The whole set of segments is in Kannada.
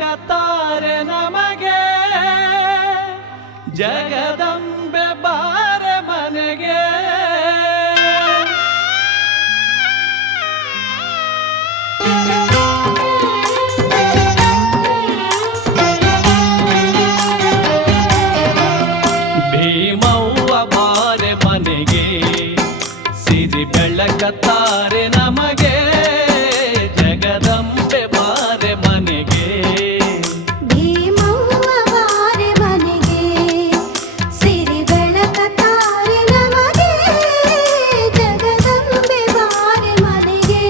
ಬೆಳಕತಾರೆ ನಮಗೆ ಜಗದಂಬೆ ಬಾರೆ ಮನೆಗೆ. ಭೀಮವ್ವ ಬಾರೆ ಮನೆಗೆ ಸಿರಿ ಬೆಳಕತಾರೆ ನಮಗೆ ಜಗದಂಬೆ ಬಾರೆ ಮನೆಗೆ. ಭೀಮವ್ವ ಬಾರೆ ಮನೆಗೆ ಸಿರಿ ಬೆಳಕತಾರೆ ನಮಗೆ ಜಗದಂಬೆ ಬಾರೆ ಮನೆಗೆ.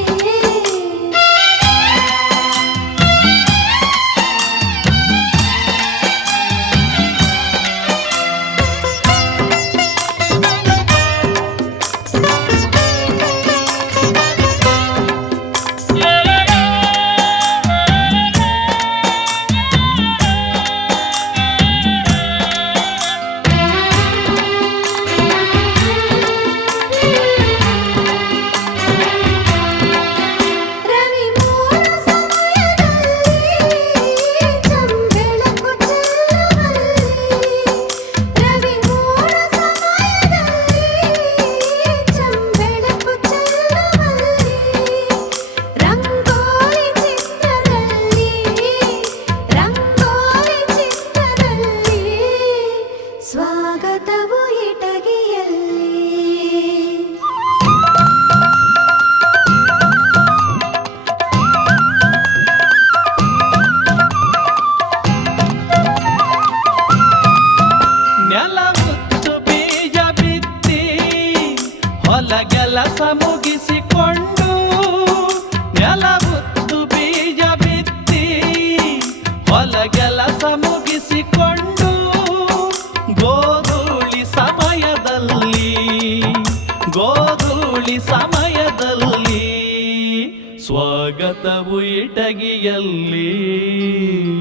ಸ್ವಾಗತವು ಇಟಗಿಯಲ್ಲಿ ನೆಲವುತ್ತು ಬೀಜ ಬಿತ್ತಿ ಹೊಲಗೆಲಸ ಮುಗಿಸಿಕೊಂಡು ನೆಲವುತ್ತು ಬೀಜ ಬಿತ್ತಿ ಹೊಲಗೆಲಸ ಮುಗಿಸಿಕೊಂಡು ಗೋಧೂಳಿ ಸಮಯದಲ್ಲಿ ಸ್ವಾಗತವು ಇಟಗಿಯಲ್ಲಿ.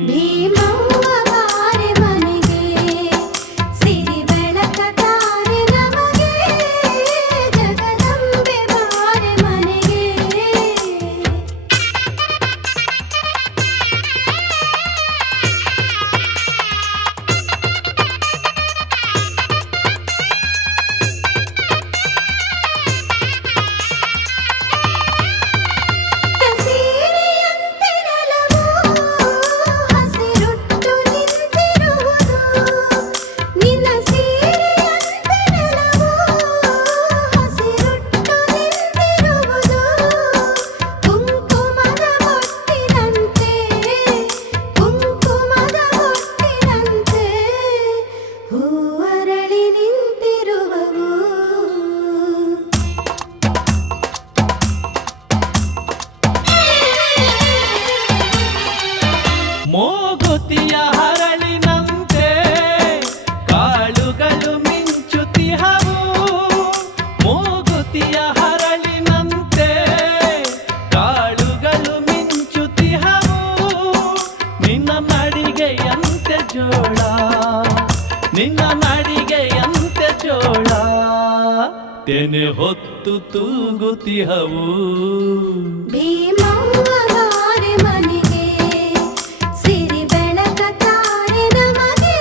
ಭೀಮವ್ವ ಬಾರೆ ಮನೆಗೆ ಸಿರಿ ಬೆಳಕತಾರೆ ನಮಗೆ ಜಗದಂಬೆ ಬಾರೆ ಮನೆಗೆ. ಸೀರೆಯಂತೆ ನೆಲವು ಹಸಿರುಟ್ಟು ನಿಂತಿರುವುದು ನಿನ್ನ ಸೀರೆಯಂತೆ ನೆಲವು ಹಸಿರುಟ್ಟು ನಿಂತಿರುವುದು. ಕುಂಕುಮದ ಬೊಟ್ಟಿನಂತೆ ಹೂವರಳಿ ನಿಂತಿರುವವು. ಮೂಗುತಿಯ ಹರಳಿನಂತೆ ಕಾಳುಗಳು ಮಿಂಚುತಿಹವು. ಮೂಗುತಿಯ ಹರಳಿನಂತೆ ಕಾಳುಗಳು ಮಿಂಚುತಿಹವು. ನಿನ್ನ ನಡಿಗೆಯಂತೆ ಜೋಳ ತೆನೆ ಹೊತ್ತು ತೂಗುತಿಹವು. ಭೀಮವ್ವ ಬಾರೆ ಮನೆಗೆ ಸಿರಿ ಬೆಳಕತಾರೆ ನಮಗೆ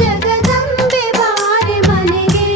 ಜಗದಂಬೆ ಬಾರೆ ಮನೆಗೆ.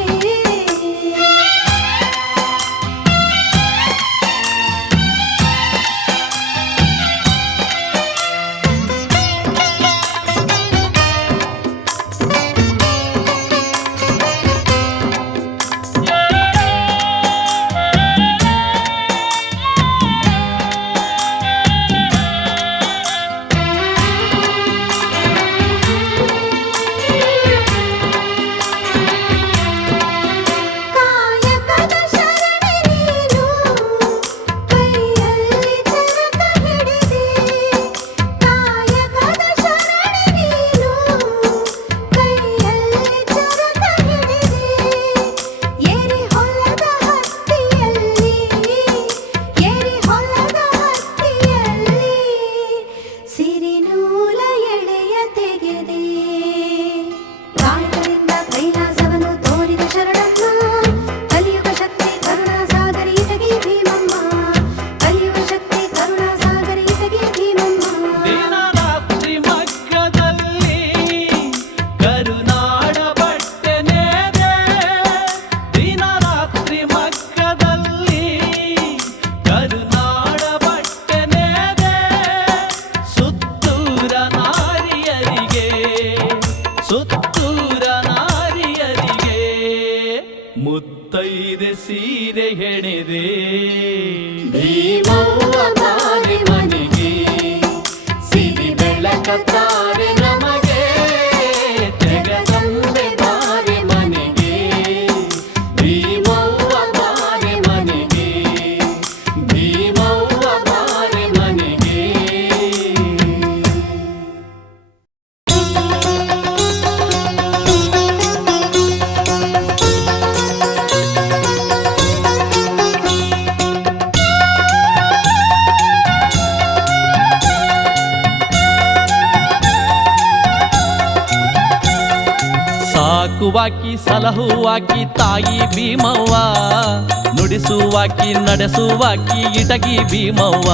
ಮುತ್ತೈದೆ ಸೀರೆ ಹೆಣೆದೆ ಭೀಮವ್ವ ಬಾರೆ ಮನೆಗೆ ಸಿರಿ ಬೆಳಕ ತಾರೆ ನಮಗೆ ಜಗದಂಬೆ ಬಾರೆ ಮನೆಗೆ ಭೀಮವ್ವ ಬಾರೆ ಮನೆಗೆ ಭೀಮವ್ವ ಬಾರೆ ಮನೆಗೆ ಸಾಕುವಾಕಿ ಸಲಹುವಾಕಿ ತಾಯಿ ಭೀಮವ್ವ ನುಡಿಸುವಾಕಿ ನಡೆಸುವಾಕಿ ಇಟಗಿ ಭೀಮವ್ವ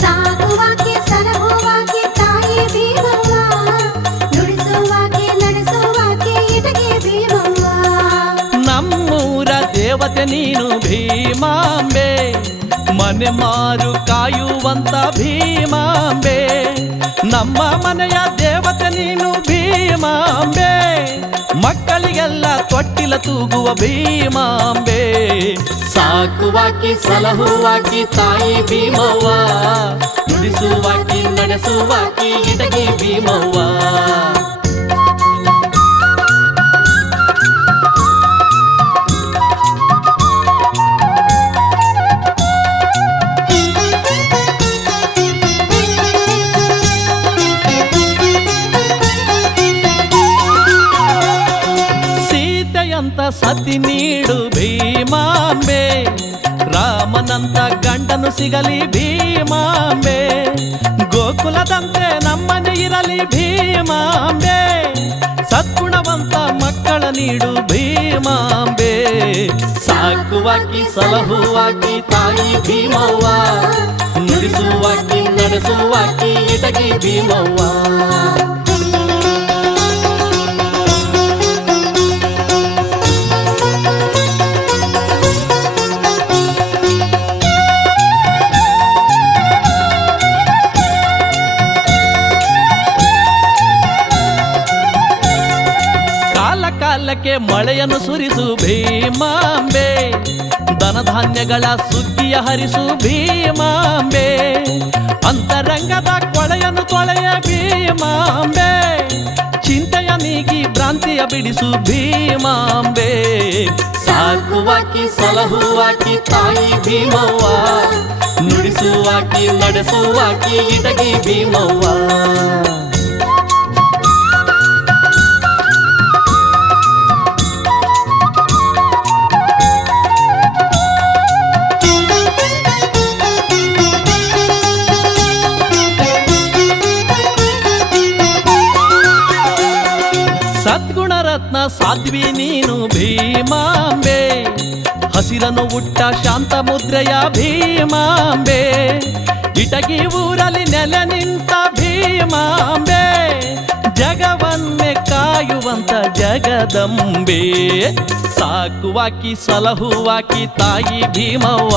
ಸಾಕುವಾಕಿ ಸಲಹುವಾಕಿ ತಾಯಿ ಭೀಮವ್ವ ನುಡಿಸುವಾಕಿ ನಡೆಸುವಾಕಿ ಇಟಗಿ ಭೀಮವ್ವ ನಮ್ಮೂರ ದೇವತೆ ನೀನು ಭೀಮಾಂಬೆ ಮನೆ ಮಾರು ಕಾಯುವಂತ ಭೀಮಾಂಬೆ ನಮ್ಮ ಮನೆಯ ದೇವತೆ ನೀನು ಭೀಮಾಂಬೆ ಮಕ್ಕಳಿಗೆಲ್ಲ ತೊಟ್ಟಿಲ ತೂಗುವ ಭೀಮಾಂಬೆ ಸಾಕುವಾಕಿ ಸಲಹುವಾಕಿ ತಾಯಿ ಭೀಮವ್ವ ನುಡಿಸುವಾಕಿ ನಡೆಸುವಾಕಿ ಇಟಗಿ ಭೀಮವ್ವ ಸೀತೆಯಂತ ಸತಿ ನೀಡು ಭೀಮಾಂಬೆ ರಾಮನಂತ ಗಂಡನು ಸಿಗಲಿ ಭೀಮಾಂಬೆ ಗೋಕುಲದಂತೆ ನಮ್ಮನೆ ಇರಲಿ ಭೀಮಾಂಬೆ ಸದ್ಗುಣವಂತ ಮಕ್ಕಳ ನೀಡು ಭೀಮಾಂಬೆ ಸಾಕುವಾಕಿ ಸಲಹುವಾಕಿ ತಾಯಿ ಭೀಮವ್ವ ನುಡಿಸುವಾಕಿ ನಡೆಸುವಾಕಿ ಇಟಗಿ ಭೀಮವ್ವ ಕಾಲಕ್ಕೆ ಮಳೆಯನ್ನು ಸುರಿಸು ಭೀಮಾಂಬೆ ಧನಧಾನ್ಯಗಳ ಸುಗ್ಗಿಯ ಹರಿಸು ಭೀಮಾಂಬೆ ಅಂತರಂಗದ ಕೊಳೆಯನ್ನು ತೊಳೆಯ ಭೀಮಾಂಬೆ ಚಿಂತೆಯ ನೀಗಿ ಭ್ರಾಂತಿಯ ಬಿಡಿಸು ಭೀಮಾಂಬೆ ಸಾಕುವಾಕಿ ಸಲಹುವಾಕಿ ತಾಯಿ ಭೀಮವ್ವ ನುಡಿಸುವಾಕಿ ನಡೆಸುವಾಕಿ ಇಟಗಿ ಭೀಮವ್ವ ಸದ್ಗುಣ ರತ್ನ ಸಾಧ್ವಿ ನೀನು ಭೀಮಾಂಬೆ ಹಸಿರನು ಉಟ್ಟ ಶಾಂತ ಮುದ್ರೆಯ ಭೀಮಾಂಬೆ ಇಟಗಿ ಊರಲ್ಲಿ ನೆಲೆ ನಿಂತ ಭೀಮಾಂಬೆ ಜಗವನ್ನೇ ಕಾಯುವಂತ ಜಗದಂಬೆ ಸಾಕುವಾಕಿ ಸಲಹುವಾಕಿ ತಾಯಿ ಭೀಮವ್ವ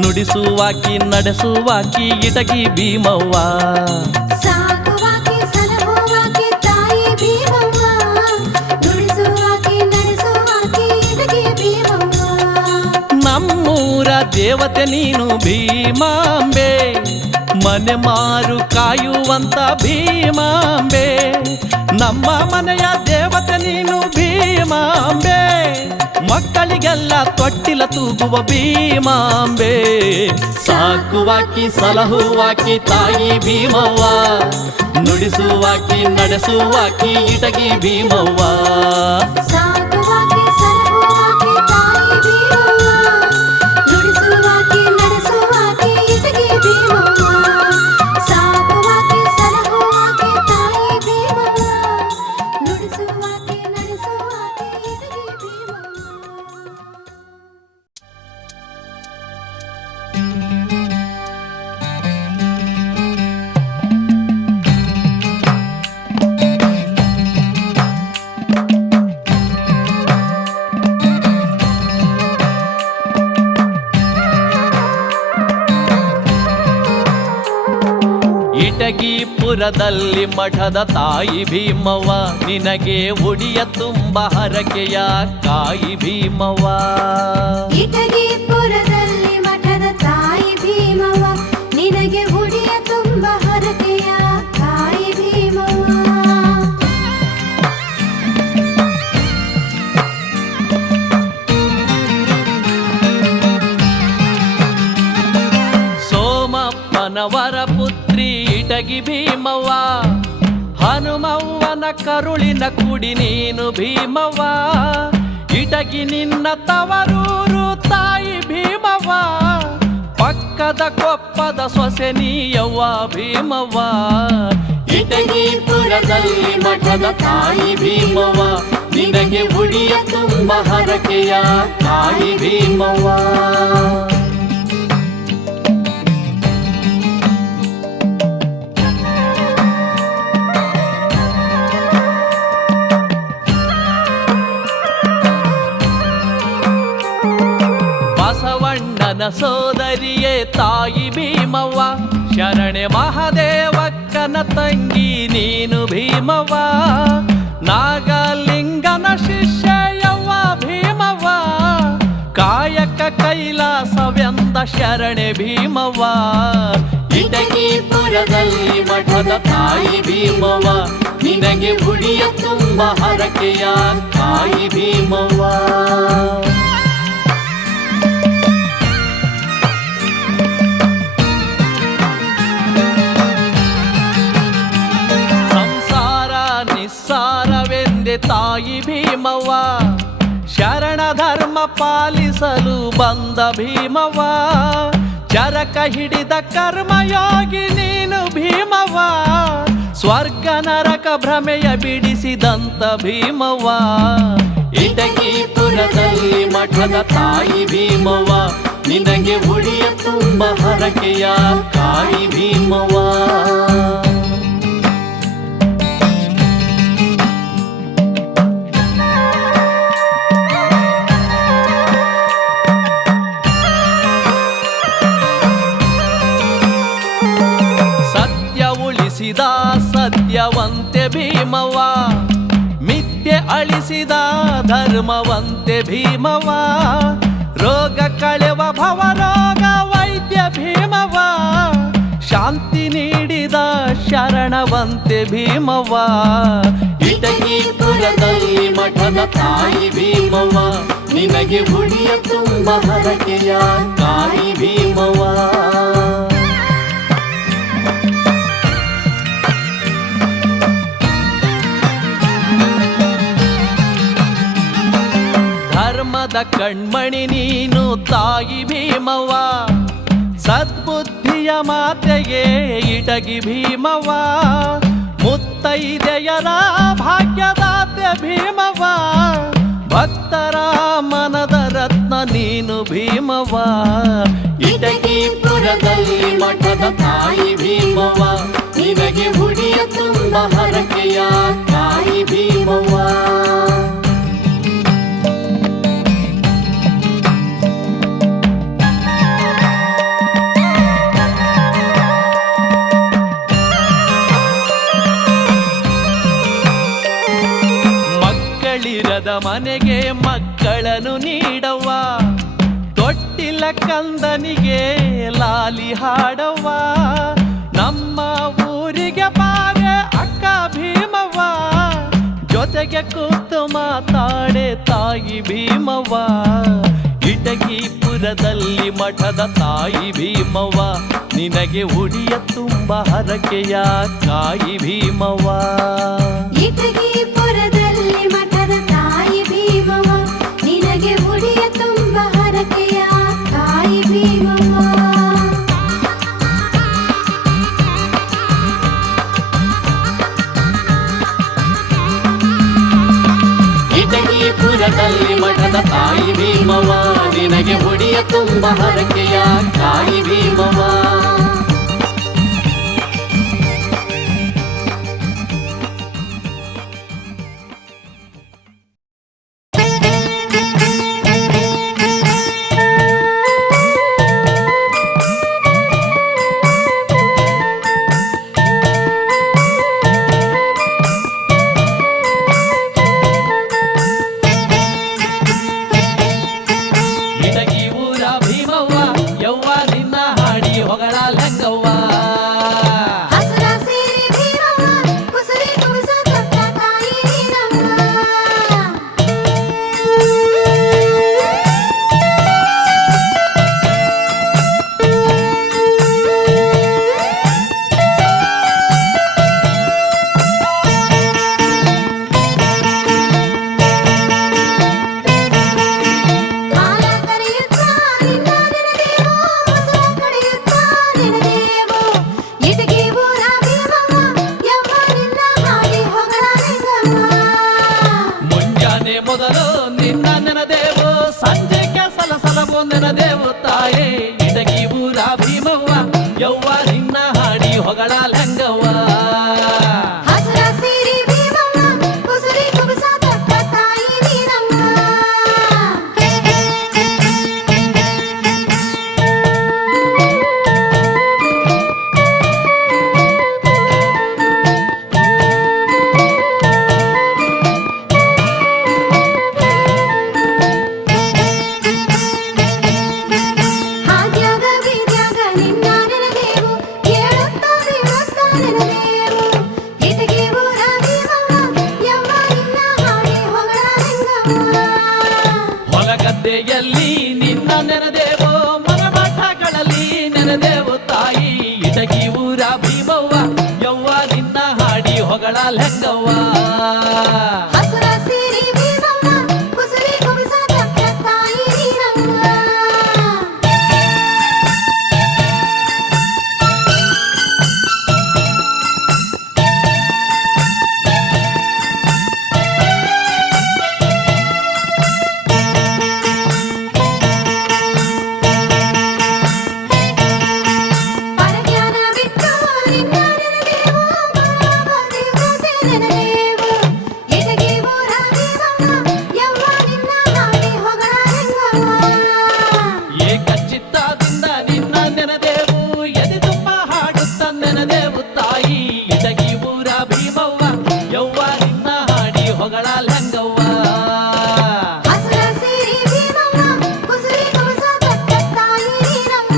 ನುಡಿಸುವಾಕಿ ನಡೆಸುವಾಕಿ ಇಟಗಿ ಭೀಮವ್ವ ಸಾಕುವಾಕಿ ಸಲಹುವಾಕಿ ತಾಯಿ ಭೀಮವ್ವ ನುಡಿಸುವಾಕಿ ನಡೆಸುವಾಕಿ ಇಟಗಿ ಭೀಮವ್ವ ನಮ್ಮೂರ ದೇವತೆ ನೀನು ಭೀಮಾಂಬೆ ಮನೆ ಮಾರು ಕಾಯುವಂತ ಭೀಮಾಂಬೆ ನಮ್ಮ ಮನೆಯ ದೇವತೆ ನೀನು ಭೀಮಾಂಬೆ ಮಕ್ಕಳಿಗೆಲ್ಲ ತೊಟ್ಟಿಲ ತೂಗುವ ಭೀಮಾಂಬೆ ಸಾಕುವಾಕಿ ಸಲಹುವಾಕಿ ತಾಯಿ ಭೀಮವ್ವ ನುಡಿಸುವಾಕಿ ನಡೆಸುವಾಕಿ ಇಟಗಿ ಭೀಮವ್ವ ಸಾಕುವಾಕಿ ಸಲಹುವಾಕಿ ತಾಯಿ ಭೀಮವ್ವ ನುಡಿಸುವಾಕಿ ನಡೆಸುವಾಕಿ ಇಟಗಿ ಭೀಮವ್ವ ಸಾಕುವಾಕಿ ಸಲಹುವಾಕಿ ತಾಯಿ ಭೀಮವ್ವ ನುಡಿಸುವಾಕಿ ನಡೆಸುವಾಕಿ ಇಟಗಿ ಭೀಮವ್ವ ಇಟಗಿಪುರದಲ್ಲಿ ಮಠದ ತಾಯಿ ಭೀಮವ್ವ ನಿನಗೆ ಉಡಿಯ ತುಂಬ ಹರಕೆಯ ಕಾಯಿ ಭೀಮವ್ವ. ಇಟಗಿಪುರದಲ್ಲಿ ಮಠದ ತಾಯಿ ಭೀಮವ್ವ ನಿನಗೆ ಉಡಿಯ ತುಂಬ ಹರಕೆಯ ಕಾಯಿ ಭೀಮವ್ವ. ಸೋಮಪ್ಪನವರ ಪುತ್ರಿ ಇಟಗಿ ಭೀಮವ್ವ, ಹನುಮವ್ವನ ಕರುಳಿನ ಕುಡಿ ನೀನು ಭೀಮವ್ವ. ಇಟಗಿ ನಿನ್ನ ತವರೂರು ತಾಯಿ ಭೀಮವ್ವ, ಪಕ್ಕದ ಕೊಪ್ಪದ ಸೊಸೆ ನೀಯವ್ವ ಭೀಮವ್ವ. ಇಟಗಿಪುರದಲ್ಲಿ ಮಠದ ತಾಯಿ ಭೀಮವ್ವ ನಿನಗೆ ಉಡಿಯ ತುಂಬ ಹರಕೆಯ ಕಾಯಿ ಭೀಮವ್ವ. ಬಸವಣ್ಣನ ಸೋದರಿಯೇ ತಾಯಿ ಭೀಮವ್ವ, ಶರಣೆ ಮಹಾದೇವಕ್ಕನ ತಂಗಿ ನೀನು ಭೀಮವ್ವ. ನಾಗಲಿಂಗನ ಶಿಷ್ಯಯವ್ವ ಭೀಮವ್ವ, ಕಾಯಕ ಕೈಲಾಸವೆಂದ ಶರಣೆ ಭೀಮವ್ವ. ಇಟಗಿಪುರದಲ್ಲಿ ಮಠದ ತಾಯಿ ಭೀಮವ್ವ ನಿನಗೆ ಉಡಿಯ ತುಂಬ ಹರಕೆಯ ಕಾಯಿ ಭೀಮವ್ವ. ನಿಸ್ಸಾರವೆಂದೆ ತಾಯಿ ಭೀಮವ್ವ, ಶರಣ ಧರ್ಮ ಪಾಲಿಸಲು ಬಂದ ಭೀಮವ್ವ. ಚರಕ ಹಿಡಿದ ಕರ್ಮಯೋಗಿ ನೀನು ಭೀಮವ್ವ, ಸ್ವರ್ಗ ನರಕ ಭ್ರಮೆಯ ಬಿಡಿಸಿದಂತ ಭೀಮವ್ವ. ಇಟಗಿಪುರದಲ್ಲಿ ಮಠದ ತಾಯಿ ಭೀಮವ್ವ ನಿನಗೆ ಉಡಿಯ ತುಂಬ ಹರಕೆಯ ಕಾಯಿ ಭೀಮವ್ವ. ಉಳಿಸಿದ ಸತ್ಯವಂತೆ ಭೀಮವ್ವ, ಮಿಥ್ಯೆ ಅಳಿಸಿದ ಧರ್ಮವಂತೆ ಭೀಮವ್ವ. ರೋಗ ಕಳೆವ ಭವರೋಗ ವೈದ್ಯ ಭೀಮವ್ವ, ಶಾಂತಿ ನೀಡಿದ ಶರಣವಂತೆ ಭೀಮವ್ವ. ಇಟಗಿಪುರದಲ್ಲಿ ಮಠದ ತಾಯಿ ಭೀಮವ್ವ ನಿನಗೆ ಉಡಿಯ ತುಂಬ ಹರಕೆಯ ಕಾಯಿ ಭೀಮವ್ವ. ಧರ್ಮದ ಕಣ್ಮಣಿ ನೀನು ತಾಯಿ ಭೀಮವ್ವ, ಸದ್ಬುದ್ಧಿಯ ಮಾತೆಗೆ ಇಟಗಿ ಭೀಮವ್ವ. ಮುತ್ತೈದೆಯರ ಭಾಗ್ಯದಾತೆ ಭೀಮವ್ವ, ಭಕ್ತರ ಮನದ ರತ್ನ ನೀನು ಭೀಮವ್ವ. ಇಟಗಿಪುರದಲ್ಲಿ ಮಠದ ತಾಯಿ ಭೀಮವ್ವ ನಿನಗೆ ಉಡಿಯ ತುಂಬ ಹರಕೆಯ ಕಾಯಿ ಭೀಮವ್ವ. ಮಕ್ಕಳಿರದ ಮನೆಗೆ ಮಕ್ಕಳನ್ನು ನೀಡವ್ವ, ತೊಟ್ಟಿಲ ಕಂದನಿಗೆ ಲಾಲಿ ಹಾಡವ್ವ. ನಮ್ಮ ಊರಿಗೆ ಬಾರೆ ಅಕ್ಕ ಭೀಮವ್ವ, ಜೊತೆಗೆ ಕೂತು ಮಾತಾಡೆ ತಾಯಿ ಭೀಮವ್ವ. ಇಟಗಿಪುರದಲ್ಲಿ ಮಠದ ತಾಯಿ ಭೀಮವ್ವ ನಿನಗೆ ಉಡಿಯ ತುಂಬ ಹರಕೆಯ ಕಾಯಿ ಭೀಮವ್ವ. ಇಟಗಿಪುರದಲ್ಲಿ ಮಠದ ತಾಯಿ ಭೀಮವ್ವ ನಿನಗೆ ಉಡಿಯ ತುಂಬ ಹರಕೆಯ ಕಾಯಿ ಭೀಮವ್ವ. ಇಟಗಿಪುರದಲ್ಲಿ ಮಠದ ತಾಯಿ ಭೀಮವ್ವ ನಿನಗೆ ಉಡಿಯ ತುಂಬ ಹರಕೆಯ ಕಾಯಿ ಭೀಮವ್ವ. ನಿನ್ನ ನೆನದೇವು ಸಂಜೆಗೆ ಸಲಸಲವು ನೆನದೇವು ತಾಯೇ ಇಟಗಿ ಊರ ಭೀಮವ್ವ ಯವ್ವ ನಿನ್ನ ಹಾಡಿ ಹೊಗಳ ಲಂಗವ್ವ ಹಸುರ ಸಿರಿ ಭೀಮವ್ವ ಕುಸುರಿ ಕುಬಸ ತೊಟ್ಟ ತಾಯಿ ನೀನಮ್ಮ ಹಾದ್ಯಾಗ ಬೀದ್ಯಾಗ ನಿನ್ನ ನೆನದೇವು ಕೇಳುತ್ತಾ ಬೀಳುತ್ತಾ ನೆನದೇವು ಇಟಗಿ ಊರ ಭೀಮವ್ವ ಯವ್ವ ನಿನ್ನ ಹಾಡಿ ಹೊಗಳ ಲಂಗವ್ವ ಹೊಲಗದ್ದೆಯಲ್ಲಿ ನಿನ್ನ ನೆನದೇವು ಮರಮಠಗಳಲ್ಲಿ ನೆನದೇವು ತಾಯಿ ಇಟಗಿ ಊರ ಭೀಮವ್ವ ಯವ್ವ ನಿನ್ನ ಹಾಡಿ ಹೊಗಳ ಲಂಗವ್ವ ಹಸುರ ಸಿರಿ ಭೀಮವ್ವ ಕುಸುರಿ ಕುಬಸ ತೊಟ್ಟ ತಾಯಿ ನೀನಮ್ಮ ಪರಜ್ಞಾನ ಬಿಟ್ಟು ನಿನ್ನ ನೆನದೇವು ಬದಿವ್ರತೆ ನೆನದೇವು ಇಟಗಿ ಊರ ಭೀಮವ್ವ ಯವ್ವ ನಿನ್ನ ಹಾಡಿ ಹೊಗಳ ಲಂಗವ್ವ ಏಕಚಿತ್ತದಿಂದ ನಿನ್ನ ನೆನದೇವು ಎದೆ ತುಂಬ ಹಾಡುತ್ತ ನೆನದೇವು ತಾಯಿ ಇಟಗಿ ಊರ ಭೀಮವ್ವ ಯವ್ವ ನಿನ್ನ ಹಾಡಿ ಹೊಗಳ ಲಂಗವ್ವ ಹಸುರ ಸಿರಿ ಭೀಮವ್ವ ಕುಸುರಿ ಕುಬಸ ತೊಟ್ಟ ತಾಯಿ ನೀನಮ್ಮ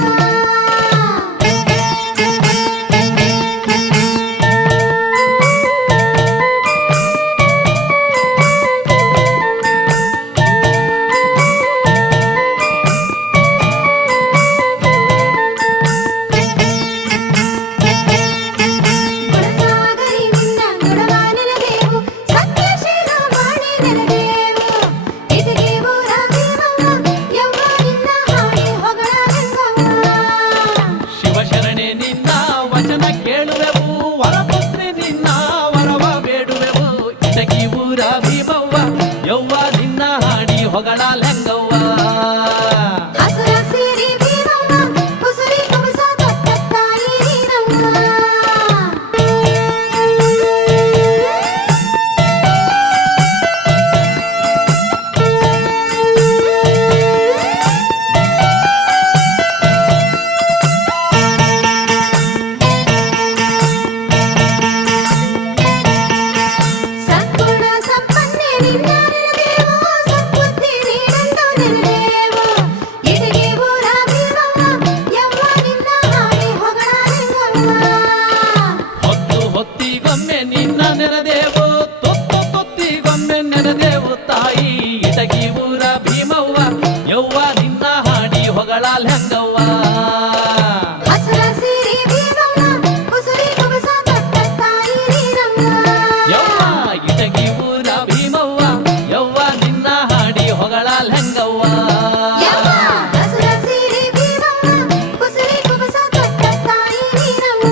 ಗುಣಸಾಗರಿ ನಿನ್ನ ಗುಣವ ನೆನದೇವು ಸತ್ಯಶೀಲ ಮಾಡಿ ನೆನದೇವು ಇಟಗಿ ಊರ ಭೀಮವ್ವ ಯವ್ವ ನಿನ್ನ ಹಾಡಿ ಹೊಗಳ ಲಂಗವ್ವ ಶಿವಶರಣೆ ನಿನ್ನ ವಚನ ಕೇಳುವೆವು ವರಪುತ್ರಿ ನಿನ್ನ ವರವ ಬೇಡುವೆವು ಇಟಗಿ ಊರ ಭೀಮವ್ವ ಯವ್ವ ನಿನ್ನ ಹಾಡಿ ಹೊಗಳ ಲಂಗವ್ವ ಹಸುರ ಸಿರಿ ಭೀಮವ್ವ ಕುಸುರಿ ಕುಬಸ ತೊಟ್ಟ ತಾಯಿ ನೀನಮ್ಮ ಸದ್ಗುಣ ಸಂಪನ್ನೆ ನಿನ್ನ ನೆನದೇವು ಸದ್ಬುದ್ಧಿ ನೀಡಂದು ನೆನದೇವು ಇಟಗಿ ಊರ ಭೀಮವ್ವ ಯವ್ವ ನಿನ್ನ ಹಾಡಿ ಹೊಗಳ ಲಂಗವ್ವ ಹೊತ್ತು ಹೊತ್ತಿಗೊಮ್ಮೆ ನಿನ್ನ ನೆನದೇವು ತೊತ್ತು ತೊತ್ತಿಗೊಮ್ಮೆ ನೆನದೇವು ತಾಯಿ ಇಟಗಿ ಊರ ಭೀಮವ್ವ ಯವ್ವ ನಿನ್ನ ಹಾಡಿ ಹೊಗಳ ಲಂಗವ್ವ ಹಸುರ ಸಿರಿ ಭೀಮವ್ವ ಕುಸುರಿ ಕುಬಸ ತೊಟ್ಟ ತಾಯಿ ನೀನಮ್ಮ ಯವ್ವ ಇಟಗಿ ಊರ ಭೀಮವ್ವ ಯವ್ವ ನಿನ್ನ ಹಾಡಿ ಹೊಗಳ ಲಂಗವ್ವ ಯವ್ವ ಹಸುರ ಸಿರಿ ಭೀಮವ್ವ ಕುಸುರಿ ಕುಬಸ ತೊಟ್ಟ ತಾಯಿ ನೀನಮ್ಮ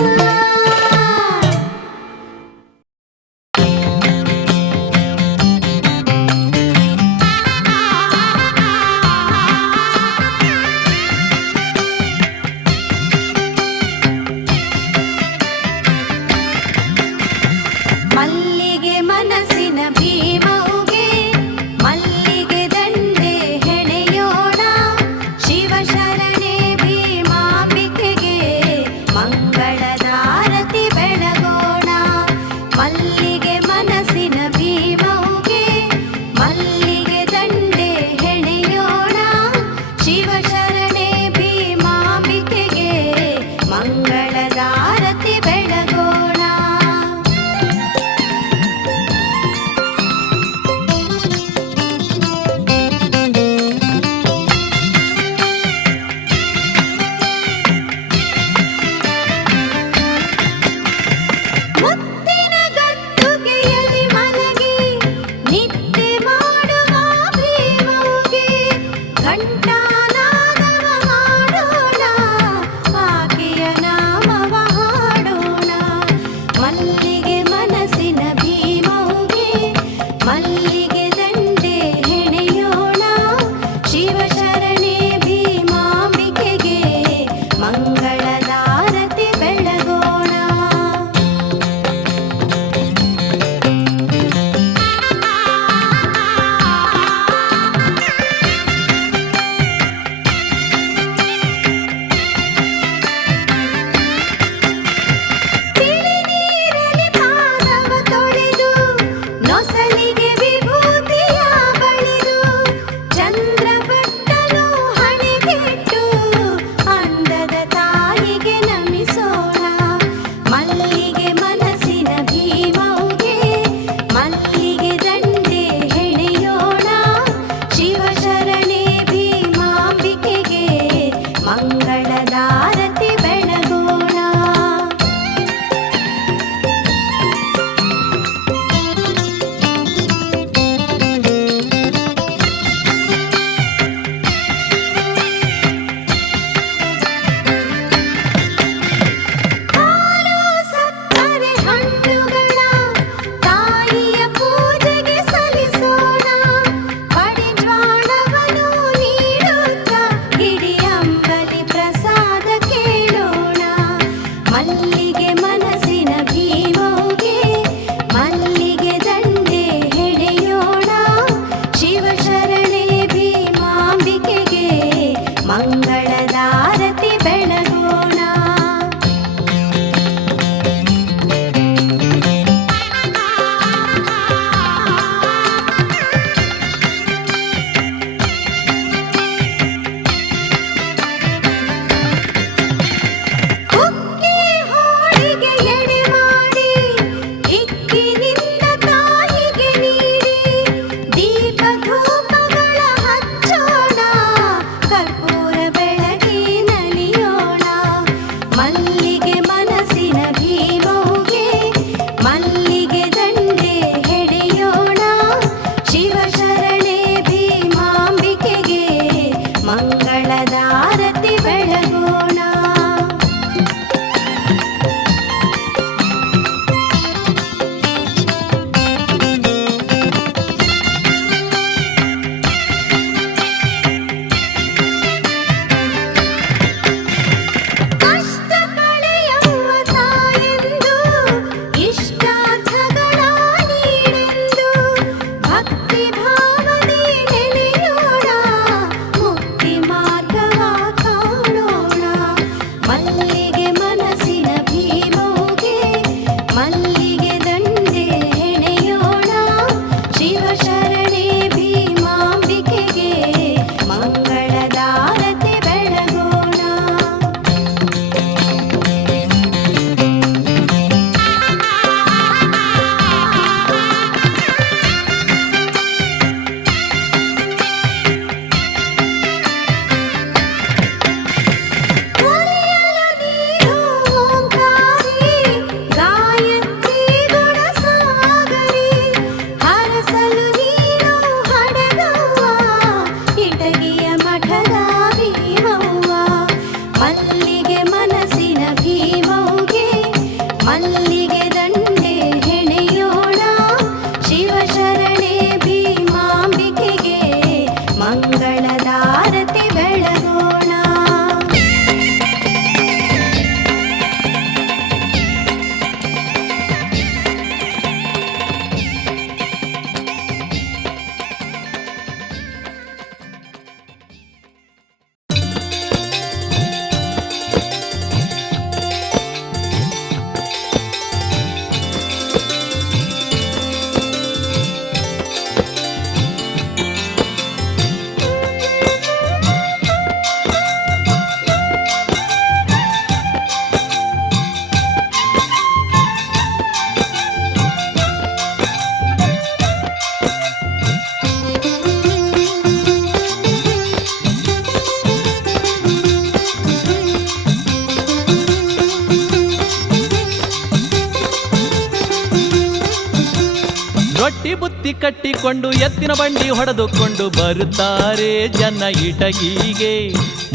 ಬುತ್ತಿ ಕಟ್ಟಿಕೊಂಡು ಎತ್ತಿನ ಬಂಡಿ ಹೊಡೆದುಕೊಂಡು ಬರುತ್ತಾರೆ ಜನ ಇಟಗಿಗೆ.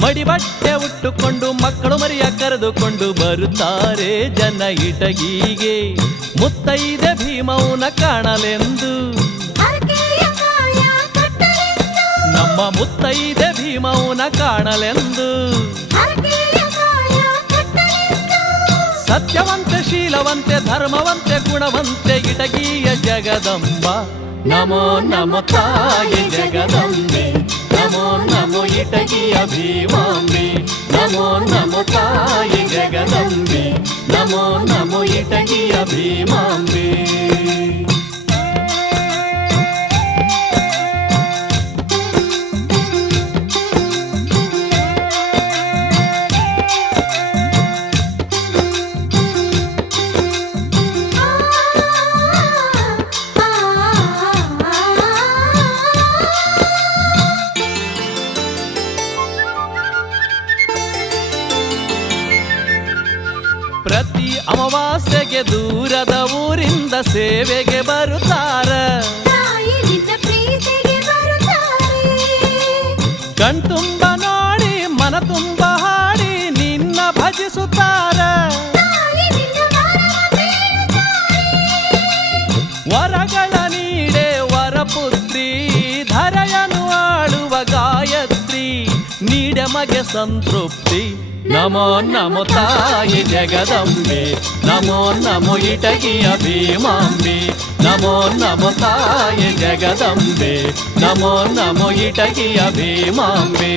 ಮಡಿಬಟ್ಟೆ ಉಟ್ಟುಕೊಂಡು ಮಕ್ಕಳು ಮರಿಯ ಕರೆದುಕೊಂಡು ಬರುತ್ತಾರೆ ಜನ ಇಟಗಿಗೆ. ಮುತ್ತೈದೆ ಭೀಮವ್ವನ ಕಾಣಲೆಂದು ಹರಕೆಯ ಕಾಯ ಕಟ್ಟಲೆಂದು, ನಮ್ಮ ಮುತ್ತೈದೆ ಭೀಮವ್ವನ ಕಾಣಲೆಂದು. ಹರಕೆಯ ಕಾಯ ಕಟ್ಟಲೆಂದು, ಸತ್ಯವಂತೆ ಶೀಲವಂತೆ ಧರ್ಮವಂತೆ ಗುಣವಂತೆ ಇಟಗಿಯ ಜಗದಂಬ. ನಮೋ ನಮೋ ತಾಯಿ ಜಗದಂಬೆ, ನಮೋ ನಮೋ ಇಟಗಿಯ ಭೀಮಾಂಬೆ. ನಮೋ ನಮೋ ತಾಯಿ ಜಗದಂಬೆ, ನಮೋ ನಮೋ ಇಟಗಿಯ ಭೀಮಾಂಬೆ. ಪ್ರತಿ ಅಮಾವಾಸ್ಯೆಗೆ ದೂರದ ಊರಿಂದ ಸೇವೆಗೆ ಬರುತ್ತಾರ. ತಾಯಿ ನಿನ್ನ ಪ್ರೀತಿಗೆ ಬರುತ್ತಾರೆ, ಕಣ್ತುಂಬ ನೋಡಿ ಮನ ತುಂಬ ಹಾಡಿ ನಿನ್ನ ಭಜಿಸುತ್ತಾರ. ತಾಯಿ ನಿನ್ನ ವರವ ಬೇಡುತ್ತಾರೆ, ವರಗಳ ನೀಡೆ ವರಪುತ್ರಿ, ಧರೆಯನು ಆಡುವ ಗಾಯತ್ರಿ, ನೀಡೆ ಮಗೆ ಸಂತೃಪ್ತಿ. ನಮೋ ನಮೋ ತಾಯಿ ಜಗದಂಬೆ, ನಮೋ ನಮೋ ಇಟಗಿಯ ಭೀಮಾಂಬೆ. ನಮೋ ನಮೋ ತಾಯಿ ಜಗದಂಬೆ, ನಮೋ ನಮೋ ಇಟಗಿಯ ಭೀಮಾಂಬೆ.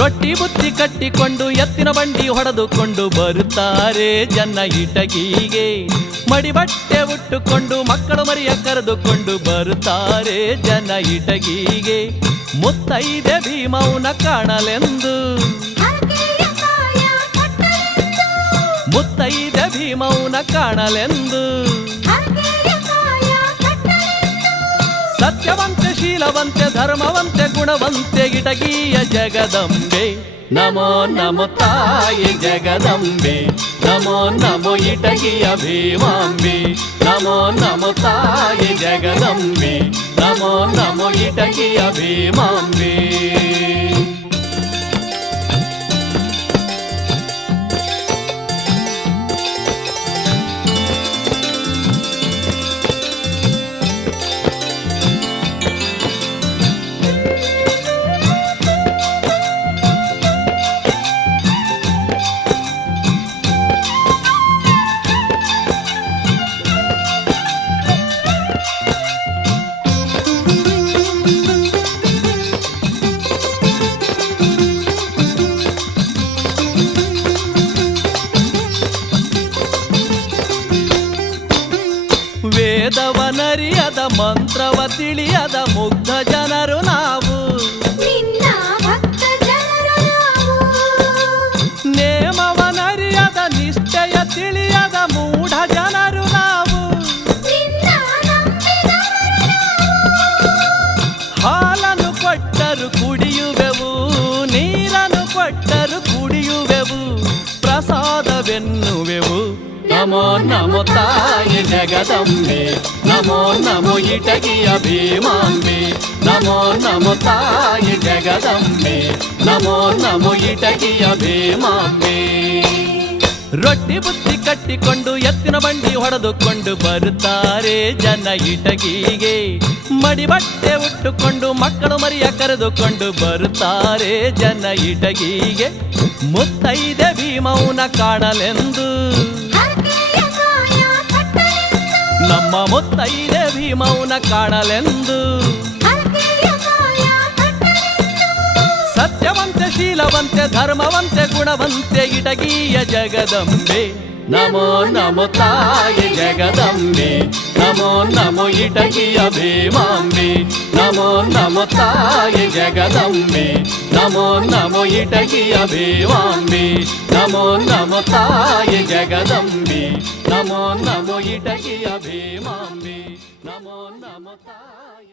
ರೊಟ್ಟಿ ಬುತ್ತಿ ಕಟ್ಟಿಕೊಂಡು ಎತ್ತಿನ ಬಂಡಿ ಹೊಡೆದುಕೊಂಡು ಬರುತ್ತಾರೆ ಜನ ಇಟಗಿಗೆ. ಮಡಿಬಟ್ಟೆ ಉಟ್ಟುಕೊಂಡು ಮಕ್ಕಳು ಮರಿಯ ಕರೆದುಕೊಂಡು ಬರುತ್ತಾರೆ ಜನ ಇಟಗಿಗೆ. ಮುತ್ತೈದೆ ಭೀಮವ್ವನ ಕಾಣಲೆಂದು, ಹರಕೆಯ ಕಾಯ ಕಟ್ಟಲೆಂದು, ಮುತ್ತೈದೆ ಭೀಮವ್ವನ ಕಾಣಲೆಂದು. ಹರಕೆಯ ಕಾಯ ಕಟ್ಟಲೆಂದು, ಸತ್ಯವಂತೆ ಶೀಲವಂತೆ ಧರ್ಮವಂತೆ ಗುಣವಂತೆ ಇಟಗಿಯ ಜಗದಂಬೆ. ನಮೋ ನಮೋ ತಾಯಿ ಜಗದಂಬೆ, ನಮೋ ನಮೋ ಇಟಗಿಯ ಭೀಮಾಂಬೆ. ನಮೋ ನಮೋ ತಾಯಿ ಜಗದಂಬೆ, ನಮೋ ನಮೋ ಇಟಗಿಯ ಭೀಮಾಂಬೆ. ವೇದವನರಿಯದ ಮಂತ್ರವ ತಿಳಿಯದ ಮುಗ್ಧ ಜನರು ನಾವು. ನಿನ್ನ ಭಕ್ತ ಜನರು ನಾವು, ನೇಮವನರಿಯದ ನಿಷ್ಠೆಯ ತಿಳಿಯದ ಮೂಢ ಜನರು ನಾವು. ನಿನ್ನ ನಂಬಿದವರು ನಾವು, ಹಾಲನ್ನು ಕೊಟ್ಟರು ಕುಡಿಯುವೆವು, ನೀರನ್ನು ಕೊಟ್ಟರು ಕುಡಿಯುವೆವು, ಪ್ರಸಾದವೆನ್ನುವೆವು. ನಮೋ ನಮೋ ತಾಯಿ ಜಗದಂಬೆ, ನಮೋ ನಮೋ ಇಟಗಿಯ ಭೀಮಾಂಬೆ. ನಮೋ ನಮೋ ತಾಯಿ ಜಗದಂಬೆ, ನಮೋ ನಮೋ ಇಟಗಿಯ ಭೀಮಾಂಬೆ. ರೊಟ್ಟಿ ಬುತ್ತಿ ಕಟ್ಟಿಕೊಂಡು ಎತ್ತಿನ ಬಂಡಿ ಹೊಡೆದುಕೊಂಡು ಬರುತ್ತಾರೆ ಜನ ಇಟಗಿಗೆ. ಮಡಿಬಟ್ಟೆ ಉಟ್ಟುಕೊಂಡು ಮಕ್ಕಳು ಮರಿಯ ಕರೆದುಕೊಂಡು ಬರುತ್ತಾರೆ ಜನ ಇಟಗಿಗೆ. ಮುತ್ತೈದೆ ಭೀಮವ್ವನ ಕಾಣಲೆಂದು, ಹರಕೆಯ ಕಾಯ ಕಟ್ಟಲೆಂದು, ನಮ್ಮ ಮುತ್ತೈದೆ ಭೀಮವ್ವನ ಕಾಣಲೆಂದು. ಹರಕೆಯ ಕಾಯ ಕಟ್ಟಲೆಂದು, ಸತ್ಯವಂತೆ ಶೀಲವಂತೆ ಧರ್ಮವಂತೆ ಗುಣವಂತೆ ಇಟಗಿಯ ಜಗದಂಬೆ. ನಮೋ ನಮೋ ತಾಯಿ ಜಗದಂಬೆ, ನಮೋ ನಮೋ ಇಟಗಿಯ ಭೀಮಾಂಬೆ. ನಮೋ ನಮೋ ತಾಯಿ ಜಗದಂಬೆ, ನಮೋ ನಮೋ ಇಟಗಿಯ ಭೀಮಾಂಬೆ. ನಮೋ ನಮೋ ತಾಯಿ ಜಗದಂಬೆ, ನಮೋ ನಮೋ ಇಟಗಿಯ ಭೀಮಾಂಬೆ. ನಮೋ ನಮೋ ತಾಯಿ.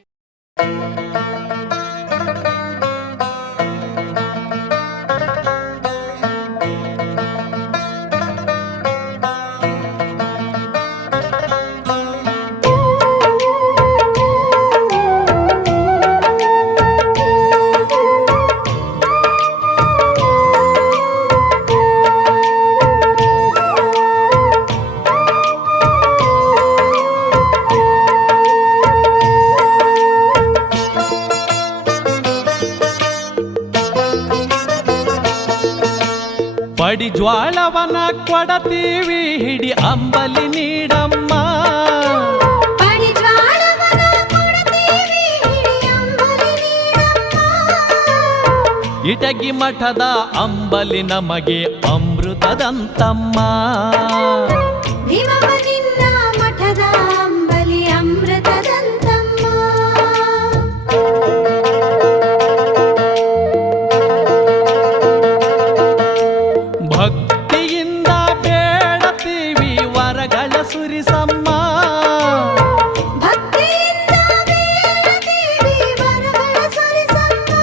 ಪಡಿ ಜ್ವಾಳವನ ಕೊಡತೀವಿ ಹಿಡಿ ಅಂಬಲಿ ನೀಡಮ್ಮ. ಪಡಿ ಜ್ವಾಳವನ ಕೊಡ್ತೀವಿ ಹಿಡಿ ಅಂಬಲಿ ನೀಡಮ್ಮ. ಇಟಗಿ ಮಠದ ಅಂಬಲಿ ನಮಗೆ ಅಮೃತದಂತಮ್ಮ. ಭೀಮವ್ವ ನಿನ್ನ ಮಠದ ಅಂಬಲಿ ಅಮೃತದಂತಮ್ಮ. ಭಕ್ತಿಯಿಂದ ಬೇಡತೀವಿ ವರಗಳ ಸುರಿಸಮ್ಮ. ಭಕ್ತಿಯಿಂದ ಬೇಡತೀವಿ ವರಗಳ ಸುರಿಸಮ್ಮ.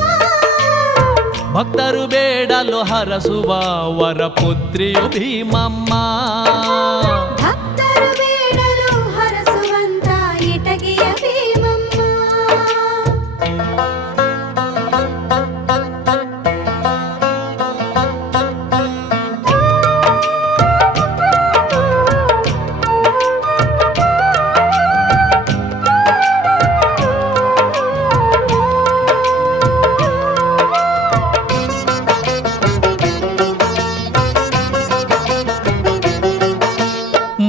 ಭಕ್ತರು ಬೇಡಲು ಹರಸುವ ವರಪುತ್ರಿಯು ಭೀಮಮ್ಮ. ಭಕ್ತರು ಬೇಡಲು ಹರಸುವಂತ ಇಟಗಿಯ ಭೀಮಮ್ಮ.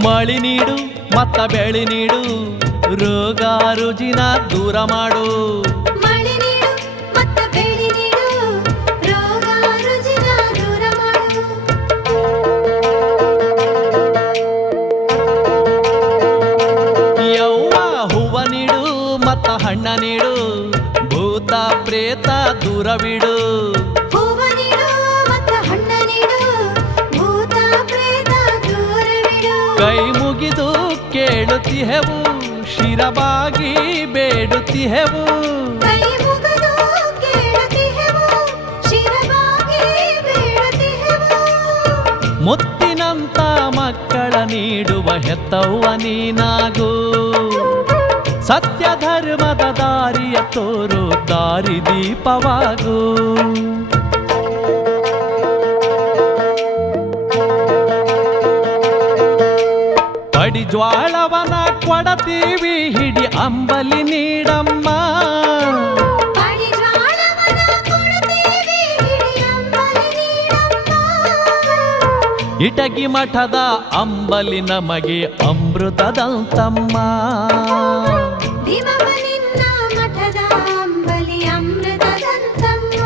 ಮಳಿ ನೀಡು ಮತ್ತ ಬೆಳಿ ನೀಡು, ರೋಗ ರುಜಿನ ದೂರ ಮಾಡು. ಮಳೆ ನೀಡು ಮತ್ತ ಬೆಳಿ ನೀಡು, ರೋಗ ರುಜಿನ ದೂರ ಮಾಡು. ಯವ್ವ ಹೂವ ನೀಡು ಮತ್ತ ಹಣ್ಣ ನೀಡು, ಭೂತ ಪ್ರೇತ ದೂರವಿಡು. ಹೂವ ನೀಡು ಮತ್ತ ಹಣ್ಣ ನೀಡು, ಭೂತ ಪ್ರೇತ ದೂರವಿಡು. ಕೈ ಮುಗಿದು ಕೇಳುತ್ತಿಹೆವು, ಶಿರಬಾಗಿ ಬೇಡುತ್ತಿಹೆವು. ಕೈ ಮುಗಿದು ಕೇಳುತ್ತಿಹೆವು, ಶಿರವಾಗಿ ಬೇಡುತ್ತಿಹೆವು. ಮುತ್ತಿನಂತ ಮಕ್ಕಳ ನೀಡುವ ಹೆತ್ತವ್ವ ನೀನಾಗು. ಸತ್ಯ ಧರ್ಮದ ದಾರಿಯ ತೋರು ದಾರಿ ದೀಪವಾಗು. ಪಡಿ ಜ್ವಾಳವನ ಕೊಡತೀವಿ ಹಿಡಿ ಅಂಬಲಿ ನೀಡಮ್ಮ. ಪಡಿ ಜ್ವಾಳವನ ಕೊಡ್ತೀವಿ ಹಿಡಿ ಅಂಬಲಿ ನೀಡಮ್ಮ. ಇಟಗಿ ಮಠದ ಅಂಬಲಿ ನಮಗೆ ಅಮೃತದಂತಮ್ಮ. ಭೀಮವ್ವ ನಿನ್ನ ಮಠದ ಅಂಬಲಿ ಅಮೃತದಂತಮ್ಮ.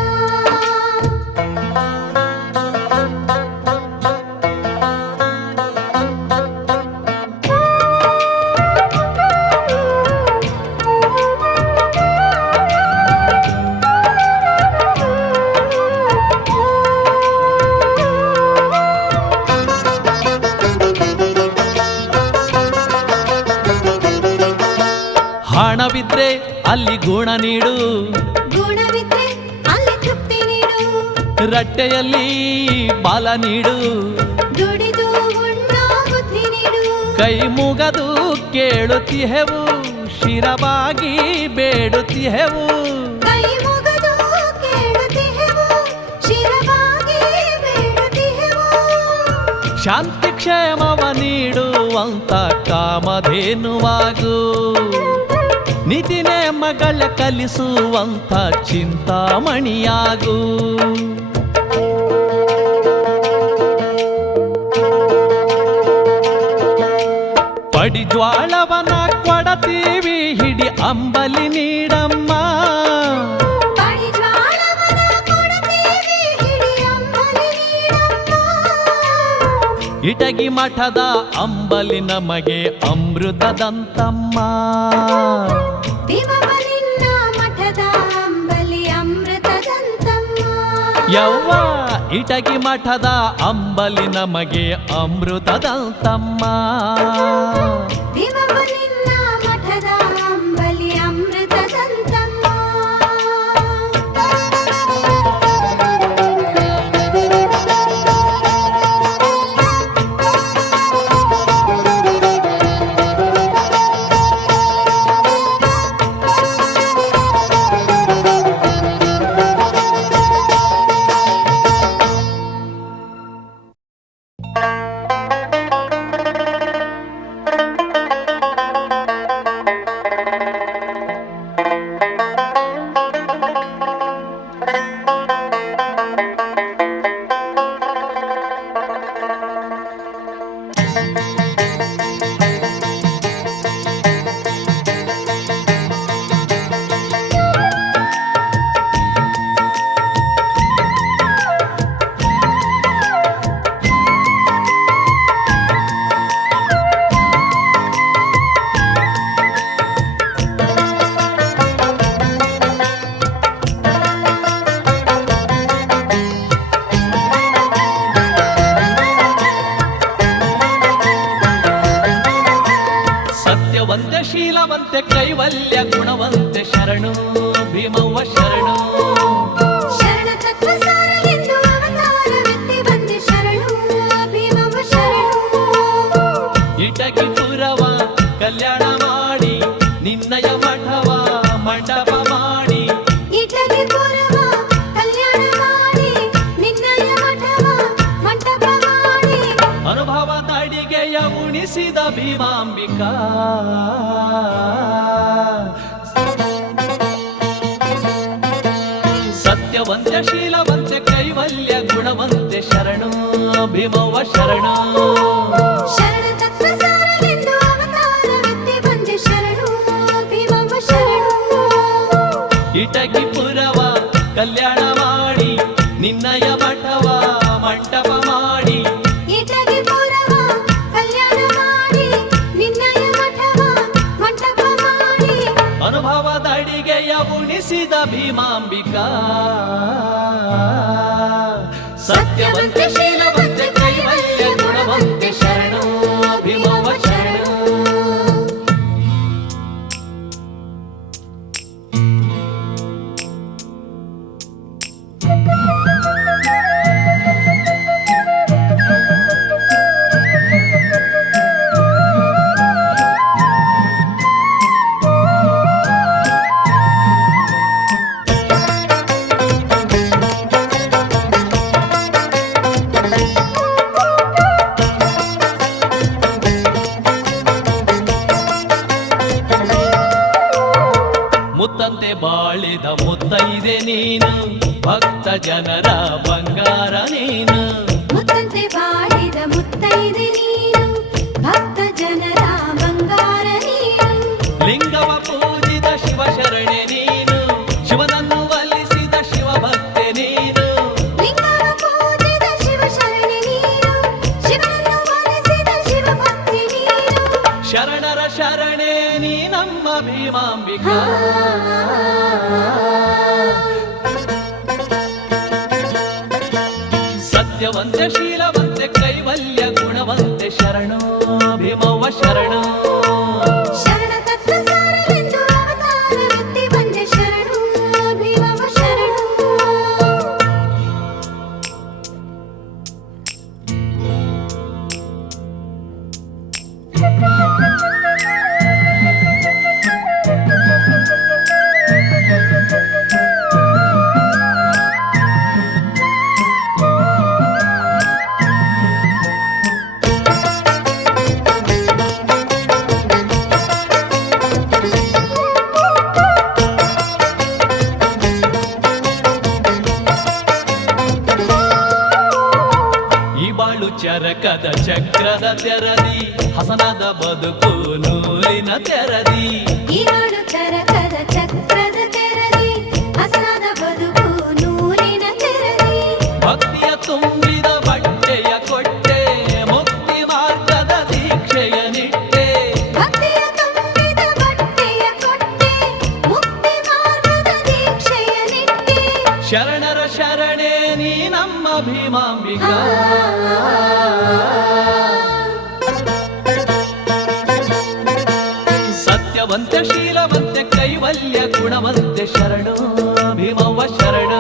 ಹಣವಿದ್ರೆ ಅಲ್ಲಿ ಗುಣ ನೀಡು, ಗುಣವಿದ್ರೆ ಅಲ್ಲಿ ತೃಪ್ತಿ ನೀಡು. ರಟ್ಟೆಯಲ್ಲಿ ಬಾಲ ನೀಡು. ದುಡಿದು ಉಣ್ಣೋ ಬುದ್ಧಿ ನೀಡು. ಕೈ ಮುಗದು ಕೇಳುತ್ತಿಹೆವು, ಶಿರವಾಗಿ ಬೇಡುತ್ತಿಹೆವು. ಕೈ ಮುಗಿದು ಕೇಳುತ್ತಿಹೆವು, ಶಿರವಾಗಿ ಬೇಡುತ್ತಿಹೆವು. ಶಾಂತಿ ಕ್ಷೇಮವ ನೀಡುವಂತ ಕಾಮಧೇನುವಾಗು. ನೀತಿ ನೇಮಗಳ ಕಲಿಸುವಂತ ಚಿಂತಾಮಣಿಯಾಗು. ಪಡಿ ಜ್ವಾಳವನ ಕೊಡತೀವಿ ಹಿಡಿ ಅಂಬಲಿ ನೀಡಮ್ಮ. ಪಡಿ ಜ್ವಾಳವನ ಕೊಡ್ತೀವಿ ಹಿಡಿ ಅಂಬಲಿ ನೀಡಮ್ಮ. ಇಟಗಿ ಮಠದ ಅಂಬಲಿ ನಮಗೆ ಅಮೃತದಂತಮ್ಮ. ಭೀಮವ್ವ ನಿನ್ನ ಮಠದ ಅಂಬಲಿ ಅಮೃತದಂತಮ್ಮ. ಯವ್ವ ಇಟಗಿ ಮಠದ ಅಂಬಲಿ ನಮಗೆ ಅಮೃತದಂತಮ್ಮ. ಭೀಮವ್ವ ನಿನ್ನ ಮಠದ ಅಂಬಲಿ ಅಮೃತದಂತಮ್ಮ. ಭೀಮವ್ವ ಶರಣು. ಶರಣ ತತ್ವ ಸಾರಲೆಂದು ಅವತಾರವೆತ್ತಿ ಬಂದೆ ಶರಣು ಭೀಮವ್ವ ಶರಣು. ಇಟಗಿ ಪುರವ ಕಲ್ಯಾಣ ಮಾಡಿ ನಿನ್ನಯ ಮಠವ ಮಂಟಪ ಮಾಡಿ. ಇಟಗಿ ಪುರವ ಕಲ್ಯಾಣ ಮಾಡಿ ನಿನ್ನಯ ಮಠವ ಮಂಟಪ ಮಾಡಿ. ಅನುಭವದ ಅಡಿಗೆಯ ಉಣಿಸಿದ ಭೀಮಾಂಬಿಕಾ. ಸತ್ಯವಂತೆ ಶೀಲವಂತೆ ಕೈವಲ್ಯ ಗುಣವಂತೆ ಶರಣು ಭೀಮವ್ವ ಶರಣು. ಶರಣ ತತ್ವ ಸಾರಲೆಂದು ಅವತಾರವೆತ್ತಿ ಬಂದೆ ಶರಣು ಭೀಮವ್ವ ಶರಣು. ಇಟಗಿ ಪುರವ ಕಲ್ಯಾಣ ಮಾಡಿ ನಿನ್ನಯ ಮಠವ ಮಂಟಪ ಮಾಡಿ. ಇಟಗಿ ಪುರವ ಕಲ್ಯಾಣ ಮಾಡಿ ನಿನ್ನಯ ಮಠವ ಮಂಟಪ ಮಾಡಿ. ಅನುಭವದ ಅಡಿಗೆಯ ಉಣಿಸಿದ ಭೀಮಾಂಬಿಕಾ. ಸತ್ಯವಂತೆ ಶೀಲವಂತೆ ಕೈವಲ್ಯ ಗುಣವಂತೆ ಶರಣು ಭೀಮವ್ವ ಶರಣು. ಮುತ್ತಂತೆ ಬಾಳಿದ ಮುತ್ತೈದೆ ನೀನು ಭಕ್ತ ಜನರ ಬಂಗಾರ ನೀನು. ಮುತ್ತಂತೆ ಬಾಳಿದ ಮುತ್ತೈದೆ ನೀನು ಭಕ್ತ ಜನರ ಬಂಗಾರ ನೀನು. ಲಿಂಗವ ಪೂಜಿದ ಶಿವ ಶರಣೆ ನೀನು ಶಿವನನ್ನು ಒಲಿಸಿದ ಶಿವಭಕ್ತೆ ನೀನು. ಲಿಂಗವ ಪೂಜಿದ ಶಿವ ಶರಣೆ ನೀನು ಶಿವನನ್ನು ಒಲಿಸಿದ ಶಿವಭಕ್ತಿ ನೀನು. ಶರಣರ ಶರಣೆ ನೀ ನಮ್ಮ ಭೀಮಾಂಬಿಕಾ. ಸತ್ಯವಂತೆ ಶೀಲವಂತೆ ಕೈವಲ್ಯ ಗುಣವಂತೆ ಶರಣು ಭೀಮವ್ವ ಶರಣು. ಶರಣ ತತ್ವ ಸಾರಲೆಂದು ಅವತಾರವೆತ್ತಿ ಬಂದೆ ಶರಣು ಭೀಮವ್ವ ಶರಣು. ಈ ಬಾಳು ಚರಕದ ಚಕ್ರದ ತೆರದಿ ಹಸನಾದ ಬದುಕು ನೂಲಿನ ತೆರದಿ. ಈನಾಡು ಚರಕದ ಚಕ್ರದ ತೆರದಿ ಹಸನಾದ ಬದುಕು ನೂಲಿನ ತೆರದಿ. ಭಕ್ತಿಯ ತುಂಬಿದ ಬಟ್ಟೆಯ ಕೊಟ್ಟೆ ಮುಕ್ತಿ ಮಾರ್ಗದ ದೀಕ್ಷೆಯ ನಿಟ್ಟೆ. ಭಕ್ತಿಯ ತುಂಬಿದ ಬಟ್ಟೆಯ ಕೊಟ್ಟೆ ಮುಕ್ತಿ ಮಾರ್ಗದ ದೀಕ್ಷೆಯ ನಿಟ್ಟೆ. ಶರಣರ ಶರಣೆ ನೀ ನಮ್ಮ ಭೀಮಾಂಬಿಕಾ. ಸತ್ಯವಂತೆ ಶೀಲವಂತೆ ಕೈವಲ್ಯ ಗುಣವಂತೆ ಶರಣು ಭೀಮವ್ವ ಶರಣು.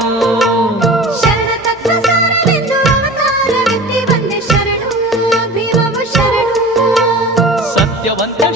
ಶರಣ ತತ್ವ ಸಾರಲೆಂದು ಅವತಾರವೆತ್ತಿ ಬಂದೆ ಶರಣು ಭೀಮವ್ವ ಶರಣು. ಸತ್ಯವಂತೆ